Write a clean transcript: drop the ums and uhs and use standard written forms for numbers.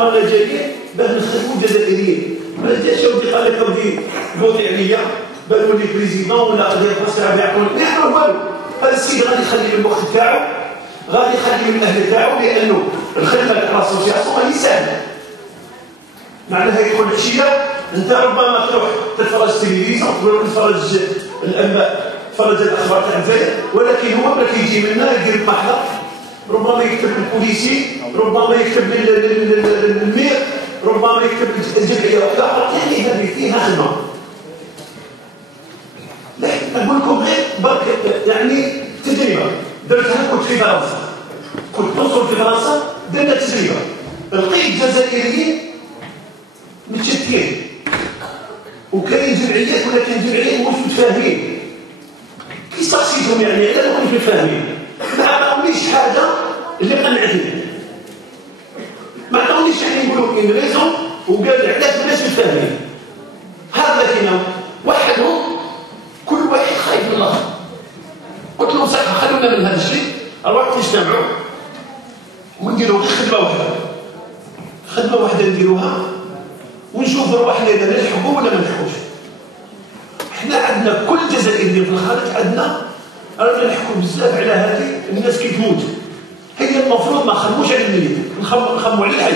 رانا جايين باه نخدموا الجزائريين. ما جاش ودي قال لك ودي فوتي عليا باه نولي بريزيدون ولا غادي نبقى غادي يعطوني ما يعطون والو. هذا السيد غادي يخلي من الوقت تاعو، غادي يخلي من الاهل تاعو، لانه الخدمه تاع لاسوسياسيون ماهي سهله. معناها يكون عشيه انت ربما تروح تتفرج التلفزيون، تروح تتفرج الانباء، تتفرج الاخبار تاع الجزائر، ولكن هو ملي كيجي منا يدير المحضر، ربما يكتب للبوليسي، ربما يكتب للمير، ربما يكتب الجمعيه وحده، يعني هذه فيها خدمه. نقول لكم غير برك يعني تجربه درتها. كنت في فرنسا، كنت نوصل في فرنسا، درنا تجربه، لقيت جزائريين متشتتين وكاين جمعيات، ولكن جمعيات مش متفاهمين. كي استقصيتهم يعني علاه ما كنتش متفاهمين، ما عطاونيش حاجه اللي قنعتني، ما عطاونيش يعني نقولوا ان ريزون وقال علاش الناس متفاهمين. هذا كنا وحدهم كل واحد خايف من الاخر. قلت لهم صح خلونا من هذا الشيء، اروحوا نجتمعوا ونديروا خدمه واحده، خدمه واحده نديروها ونشوفوا رواحنا اذا نجحوا ولا ما نجحوش. احنا عندنا كل الجزائريين في الخارج عندنا رانا نحكوا بزاف على هذه الناس كي تموت. هي المفروض ما نخموش على الميت، نخموا على الحي.